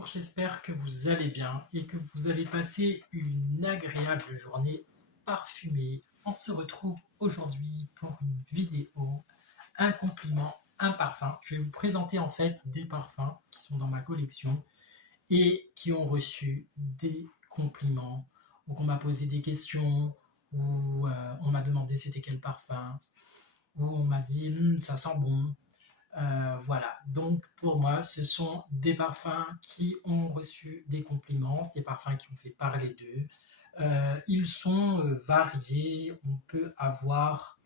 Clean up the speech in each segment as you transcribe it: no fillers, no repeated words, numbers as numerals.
Bonjour, j'espère que vous allez bien et que vous avez passé une agréable journée parfumée. On se retrouve aujourd'hui pour une vidéo, un compliment, un parfum. Je vais vous présenter en fait des parfums qui sont dans ma collection et qui ont reçu des compliments ou qu'on m'a posé des questions ou on m'a demandé c'était quel parfum ou on m'a dit ça sent bon. Voilà, donc pour moi, ce sont des parfums qui ont reçu des compliments, des parfums qui ont fait parler d'eux. Ils sont variés, on peut avoir,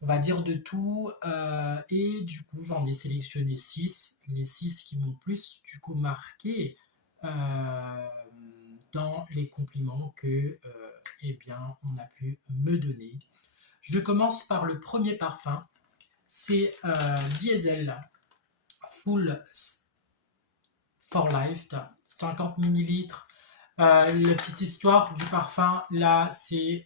on va dire, de tout. Et du coup, j'en ai sélectionné 6, les 6 qui m'ont plus du coup marqué euh, dans les compliments que eh bien, on a pu me donner. Je commence par le premier parfum, c'est Diesel Full for Life, 50 millilitres. La petite histoire du parfum, là, c'est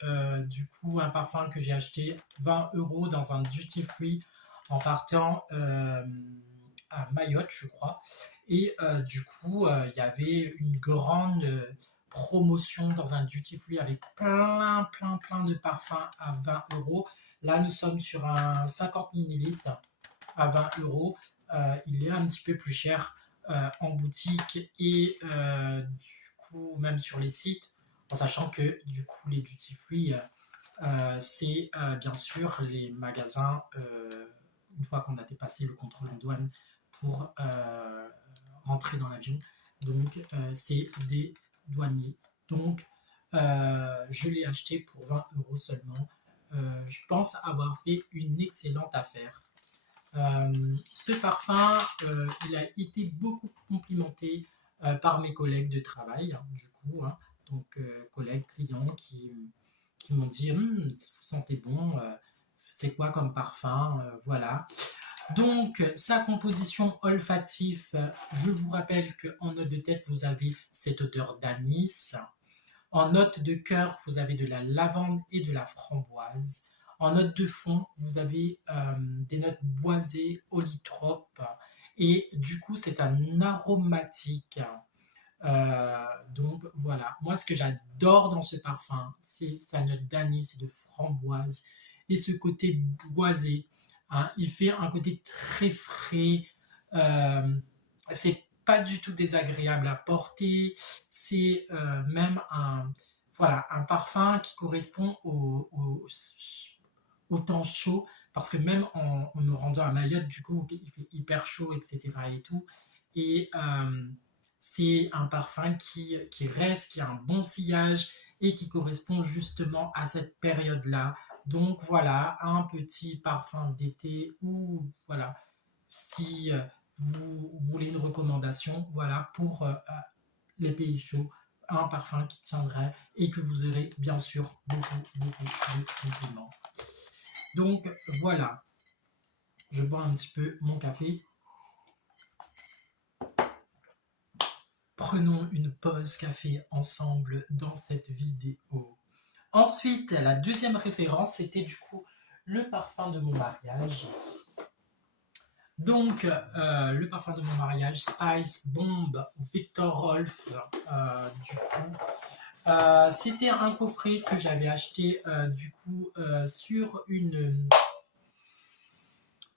du coup un parfum que j'ai acheté 20 € dans un duty free en partant à Mayotte, je crois. Et du coup, il y avait une grande promotion dans un duty free avec plein de parfums à 20 €. Là, nous sommes sur un 50 millilitres à 20 €. Il est un petit peu plus cher en boutique et du coup même sur les sites, en sachant que du coup les duty free c'est bien sûr les magasins une fois qu'on a dépassé le contrôle en douane pour rentrer dans l'avion. Donc c'est des douaniers. Donc je l'ai acheté pour 20 € seulement. Je pense avoir fait une excellente affaire. Ce parfum, il a été beaucoup complimenté par mes collègues de travail, hein, du coup, hein, donc collègues, clients qui m'ont dit vous sentez bon, c'est quoi comme parfum, voilà. Donc, sa composition olfactive, je vous rappelle qu'en note de tête, vous avez cette odeur d'anis. En note de cœur, vous avez de la lavande et de la framboise. En note de fond, vous avez des notes boisées, olitropes. Et du coup, c'est un aromatique. Donc voilà, moi ce que j'adore dans ce parfum, c'est sa note d'anis et de framboise et ce côté boisé, hein. Il fait un côté très frais, c'est pas du tout désagréable à porter, c'est même voilà, un parfum qui correspond au temps chaud, parce que même en me rendant à Mayotte, du coup, il fait hyper chaud, etc. et tout. Et c'est un parfum qui reste, qui a un bon sillage et qui correspond justement à cette période-là. Donc voilà, un petit parfum d'été ou voilà, si vous voulez une recommandation, voilà, pour les pays chauds, un parfum qui tiendrait et que vous aurez bien sûr beaucoup de compliments. Donc voilà, je bois un petit peu mon café. Prenons une pause café ensemble dans cette vidéo. Ensuite, la deuxième référence, c'était du coup le parfum de mon mariage. Donc, le parfum de mon mariage, Spice Bomb Victor Rolf, du coup. C'était un coffret que j'avais acheté du coup sur une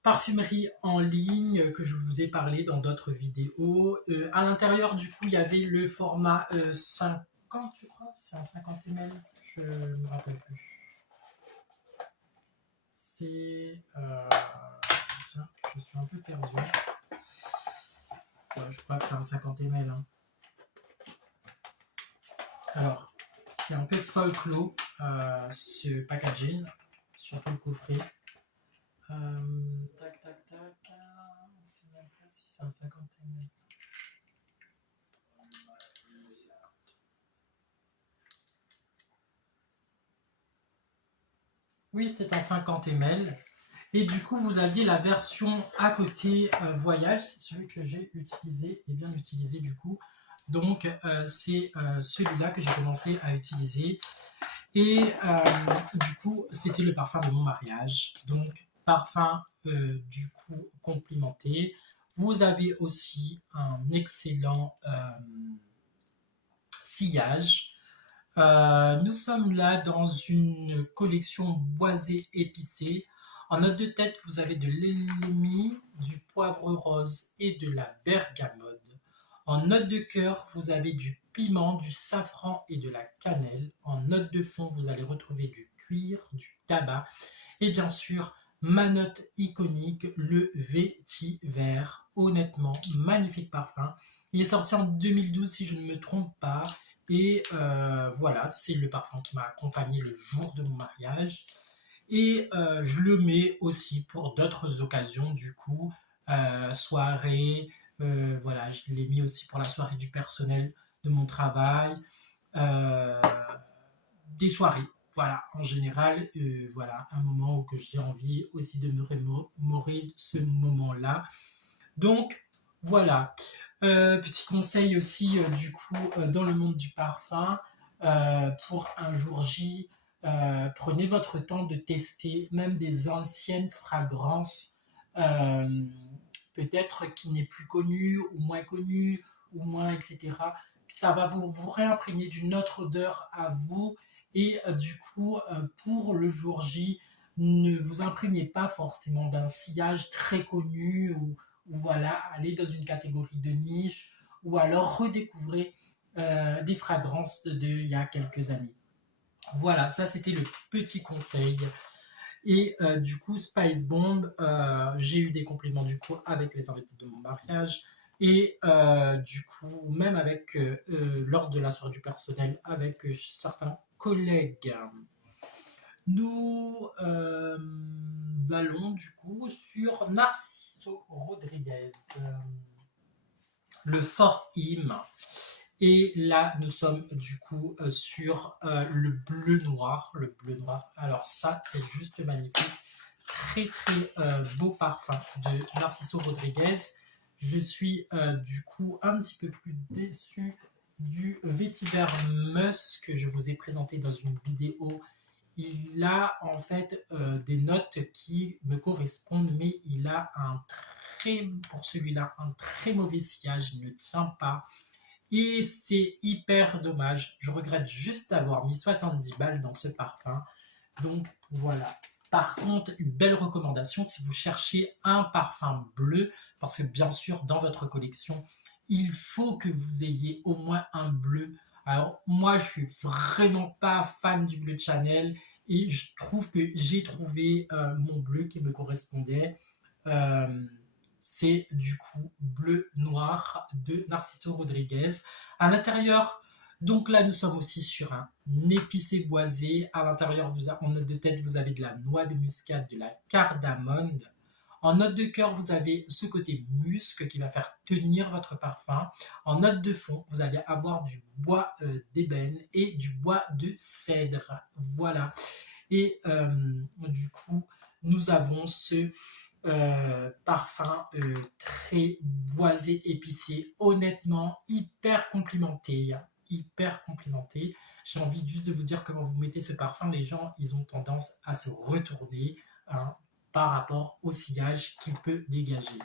parfumerie en ligne que je vous ai parlé dans d'autres vidéos. À l'intérieur, du coup, il y avait le format 50, je crois, c'est un 50 ml, je ne me rappelle plus. C'est. Tiens, je suis un peu perdu. Ouais, je crois que c'est un 50 ml. Hein. Alors, c'est un peu folklore ce packaging, surtout le coffret. Tac. On sait même pas si c'est un 50 ml. Oui, c'est un 50 ml. Et du coup, vous aviez la version à côté voyage, c'est celui que j'ai utilisé et bien utilisé du coup. Donc, c'est celui-là que j'ai commencé à utiliser. Et du coup, c'était le parfum de mon mariage. Donc, parfum du coup complimenté. Vous avez aussi un excellent sillage. Nous sommes là dans une collection boisée épicée. En note de tête, vous avez de l'élémie, du poivre rose et de la bergamote. En note de cœur, vous avez du piment, du safran et de la cannelle. En note de fond, vous allez retrouver du cuir, du tabac et bien sûr, ma note iconique, le vétiver. Honnêtement, magnifique parfum. Il est sorti en 2012 si je ne me trompe pas. Et voilà, c'est le parfum qui m'a accompagné le jour de mon mariage. Et je le mets aussi pour d'autres occasions, du coup, soirée. Voilà, je l'ai mis aussi pour la soirée du personnel de mon travail. Euh, des soirées. Voilà, en général, voilà, un moment où j'ai envie aussi de me remémorer ce moment-là. Donc, voilà. Petit conseil aussi, du coup, dans le monde du parfum, pour un jour J, prenez votre temps de tester même des anciennes fragrances, euh, peut-être qui n'est plus connues ou moins, etc. Ça va vous réimprégner d'une autre odeur à vous et du coup, pour le jour J, ne vous imprégnez pas forcément d'un sillage très connu ou voilà, aller dans une catégorie de niche, ou alors redécouvrir des fragrances il y a quelques années. Voilà, ça c'était le petit conseil. Et du coup, Spice Bomb, j'ai eu des compliments du coup avec les invités de mon mariage. Et du coup, même avec lors de la soirée du personnel, avec certains collègues. Nous allons du coup sur Narciso Rodriguez, le Fort Him. Et là, nous sommes du coup sur le bleu noir. Le bleu noir. Alors ça, c'est juste magnifique. Très très beau parfum de Narciso Rodriguez. Je suis du coup un petit peu plus déçu du vétiver musk que je vous ai présenté dans une vidéo. Il a en fait des notes qui me correspondent, mais il a pour celui-là, un très mauvais sillage, il ne tient pas. Et c'est hyper dommage. Je regrette juste d'avoir mis 70 balles dans ce parfum. Donc voilà. Par contre, une belle recommandation si vous cherchez un parfum bleu, parce que bien sûr, dans votre collection, il faut que vous ayez au moins un bleu. Alors moi, je suis vraiment pas fan du bleu de Chanel et je trouve que j'ai trouvé mon bleu qui me correspondait. Euh, c'est du coup bleu noir de Narciso Rodriguez. À l'intérieur, donc là, nous sommes aussi sur un épicé boisé. À l'intérieur, en note de tête, vous avez de la noix de muscade, de la cardamome. En note de cœur, vous avez ce côté musc qui va faire tenir votre parfum. En note de fond, vous allez avoir du bois d'ébène et du bois de cèdre. Voilà. Et du coup, nous avons ce parfum très boisé, épicé, honnêtement hyper complimenté, hyper complimenté. J'ai envie juste de vous dire que quand vous mettez ce parfum, les gens ils ont tendance à se retourner hein, par rapport au sillage qu'il peut dégager.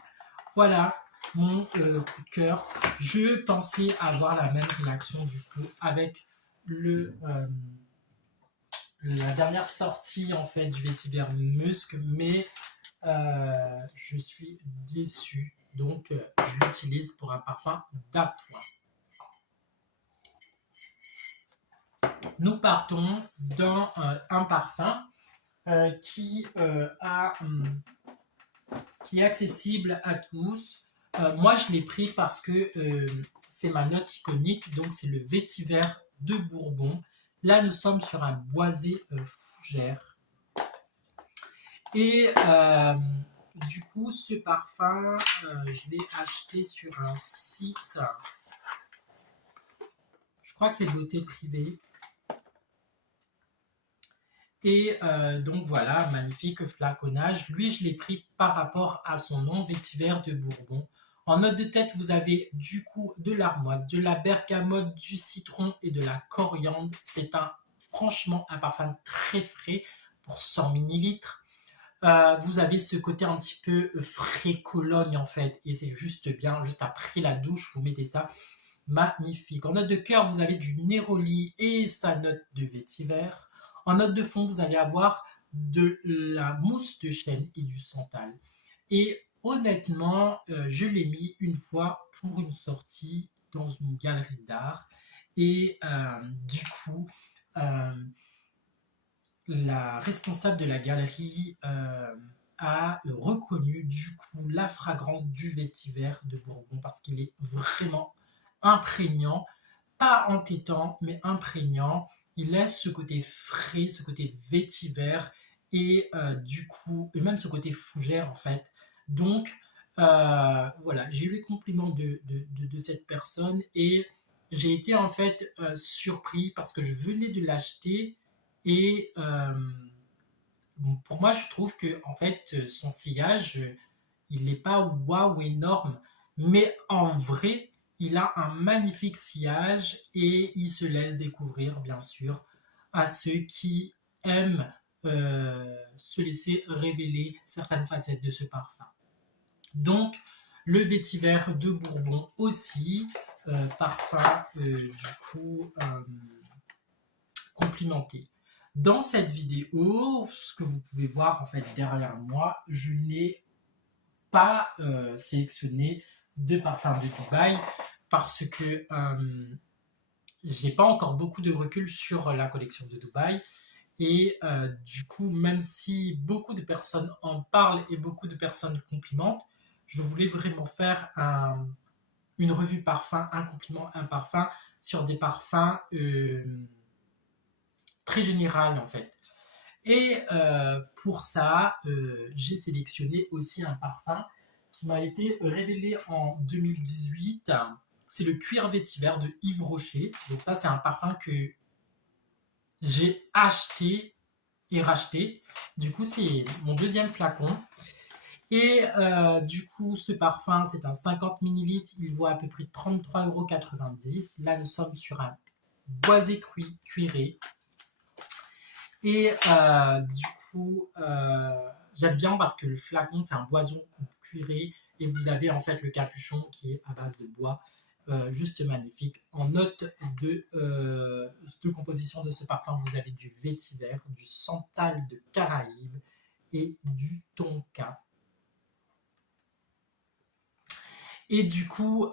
Voilà mon coup de cœur. Je pensais avoir la même réaction du coup avec la dernière sortie en fait du vétiver musk, mais je suis déçu. Donc, je l'utilise pour un parfum d'appoint. Nous partons dans un parfum qui est accessible à tous. Moi, je l'ai pris parce que c'est ma note iconique. Donc, c'est le vétiver de Bourbon. Là, nous sommes sur un boisé fougère. Et du coup, ce parfum, je l'ai acheté sur un site. Je crois que c'est Beauté Privée. Et donc voilà, magnifique flaconnage. Lui, je l'ai pris par rapport à son nom, vétiver de Bourbon. En note de tête, vous avez du coup de l'armoise, de la bergamote, du citron et de la coriandre. C'est franchement un parfum très frais pour 100 ml. Vous avez ce côté un petit peu frais Cologne en fait, et c'est juste bien, juste après la douche, vous mettez ça, magnifique. En note de cœur, vous avez du Neroli et sa note de vétiver. En note de fond, vous allez avoir de la mousse de chêne et du santal. Et honnêtement, je l'ai mis une fois pour une sortie dans une galerie d'art. Et du coup, euh, la responsable de la galerie a reconnu du coup la fragrance du vétiver de Bourbon parce qu'il est vraiment imprégnant, pas entêtant, mais imprégnant. Il laisse ce côté frais, ce côté vétiver et du coup, et même ce côté fougère en fait. Donc voilà, j'ai eu les compliments de cette personne et j'ai été en fait surpris parce que je venais de l'acheter et bon, pour moi, je trouve que en fait, son sillage, il n'est pas waouh énorme, mais en vrai, il a un magnifique sillage et il se laisse découvrir, bien sûr, à ceux qui aiment se laisser révéler certaines facettes de ce parfum. Donc, le vétiver de Bourbon aussi, parfum du coup complimenté. Dans cette vidéo, ce que vous pouvez voir en fait derrière moi, je n'ai pas sélectionné de parfums de Dubaï parce que j'ai pas encore beaucoup de recul sur la collection de Dubaï et du coup, même si beaucoup de personnes en parlent et beaucoup de personnes complimentent, je voulais vraiment faire une revue parfum, un compliment, un parfum sur des parfums très général en fait. Et pour ça, j'ai sélectionné aussi un parfum qui m'a été révélé en 2018. C'est le cuir vétiver de Yves Rocher. Donc ça, c'est un parfum que j'ai acheté et racheté. Du coup, c'est mon deuxième flacon. Et du coup, ce parfum, c'est un 50 millilitres. Il vaut à peu près 33,90 €. Là, nous sommes sur un boisé cuiré. Et du coup, j'aime bien parce que le flacon, c'est un boison cuiré et vous avez en fait le capuchon qui est à base de bois, juste magnifique. En note de composition de ce parfum, vous avez du vétiver, du santal de Caraïbes et du tonka. Et du coup,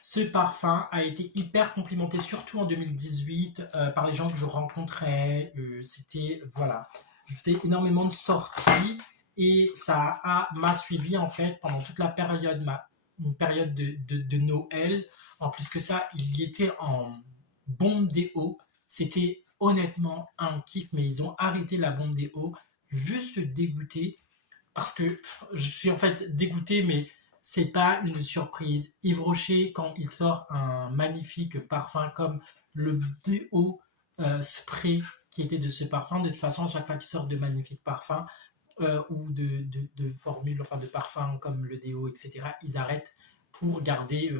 ce parfum a été hyper complimenté, surtout en 2018, par les gens que je rencontrais. C'était, voilà, je faisais énormément de sorties et ça m'a suivi en fait pendant toute la période, une période de Noël. En plus que ça, il y était en bombe déo. C'était honnêtement un kiff, mais ils ont arrêté la bombe déo, juste dégoûté parce que je suis en fait dégoûté, mais c'est pas une surprise. Yves Rocher, quand il sort un magnifique parfum comme le déo spray qui était de ce parfum, de toute façon, chaque fois qu'il sort de magnifiques parfums ou de formules, enfin de parfums comme le déo, etc., ils arrêtent pour garder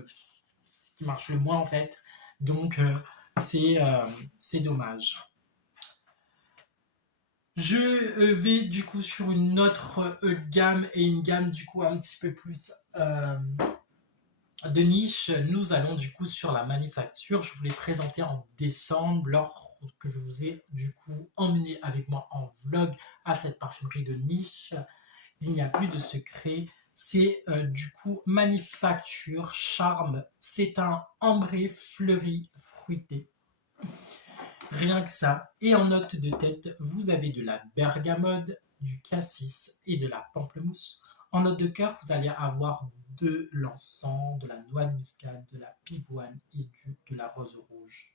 ce qui marche le moins en fait. Donc c'est dommage. Je vais du coup sur une autre gamme et une gamme du coup un petit peu plus de niche. Nous allons du coup sur la manufacture. Je vous l'ai présenté en décembre lorsque je vous ai du coup emmené avec moi en vlog à cette parfumerie de niche. Il n'y a plus de secret. C'est du coup Manufacture Charme. C'est un ambré fleuri fruité. Rien que ça. Et en note de tête, vous avez de la bergamote, du cassis et de la pamplemousse. En note de cœur, vous allez avoir de l'encens, de la noix de muscade, de la pivoine et de la rose rouge.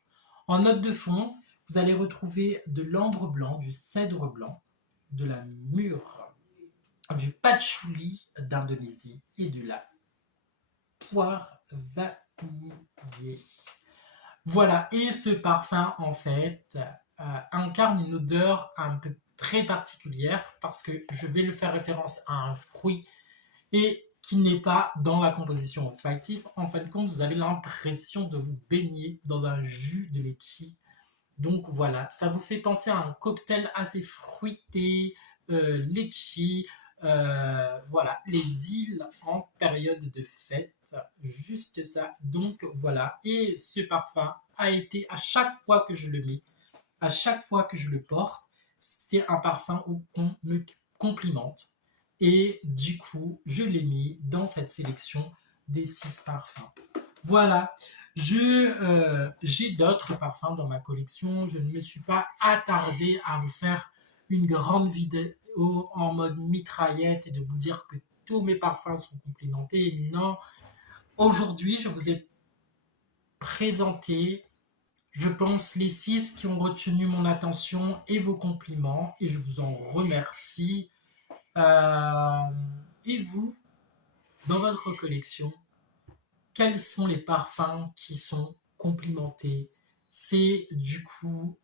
En note de fond, vous allez retrouver de l'ambre blanc, du cèdre blanc, de la mûre, du patchouli d'Indonésie et de la poire vanillée. Voilà, et ce parfum, en fait, incarne une odeur un peu très particulière parce que je vais le faire référence à un fruit et qui n'est pas dans la composition olfactive. En fin de compte, vous avez l'impression de vous baigner dans un jus de litchi. Donc voilà, ça vous fait penser à un cocktail assez fruité, litchi, voilà, les îles en période de fête, juste ça. Donc voilà, et ce parfum a été, à chaque fois que je le mets, à chaque fois que je le porte, c'est un parfum où on me complimente. Et du coup, je l'ai mis dans cette sélection des 6 parfums. Voilà, j'ai d'autres parfums dans ma collection. Je ne me suis pas attardé à vous faire une grande vidéo en mode mitraillette et de vous dire que tous mes parfums sont complimentés. Non, aujourd'hui, je vous ai présenté, je pense, les 6 qui ont retenu mon attention et vos compliments, et je vous en remercie. Et vous, dans votre collection, quels sont les parfums qui sont complimentés? C'est du coup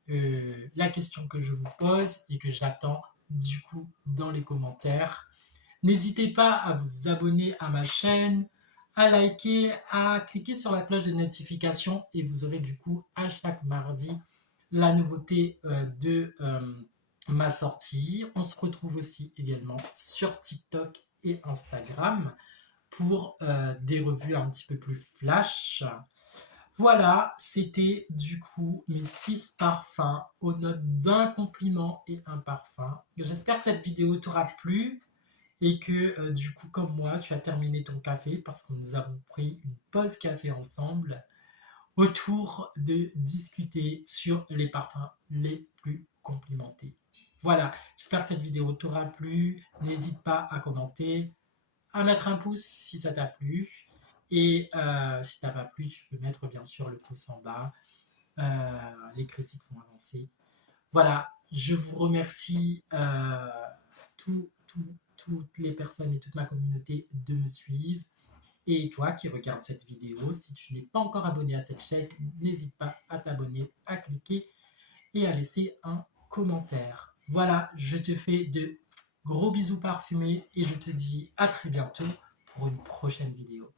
la question que je vous pose et que j'attends du coup dans les commentaires. N'hésitez pas à vous abonner à ma chaîne, à liker, à cliquer sur la cloche de notification et vous aurez du coup à chaque mardi la nouveauté de ma sortie. On se retrouve aussi également sur TikTok et Instagram pour des revues un petit peu plus flash. Voilà, c'était du coup mes 6 parfums aux notes d'un compliment et un parfum. J'espère que cette vidéo t'aura plu et que du coup, comme moi, tu as terminé ton café parce que nous avons pris une pause café ensemble autour de discuter sur les parfums les plus complimentés. Voilà, j'espère que cette vidéo t'aura plu. N'hésite pas à commenter, à mettre un pouce si ça t'a plu. Et si ça t'a pas plu, tu peux mettre bien sûr le pouce en bas. Les critiques vont avancer. Voilà, je vous remercie toutes les personnes et toute ma communauté de me suivre. Et toi qui regardes cette vidéo, si tu n'es pas encore abonné à cette chaîne, n'hésite pas à t'abonner, à cliquer et à laisser un commentaire. Voilà, je te fais de gros bisous parfumés et je te dis à très bientôt pour une prochaine vidéo.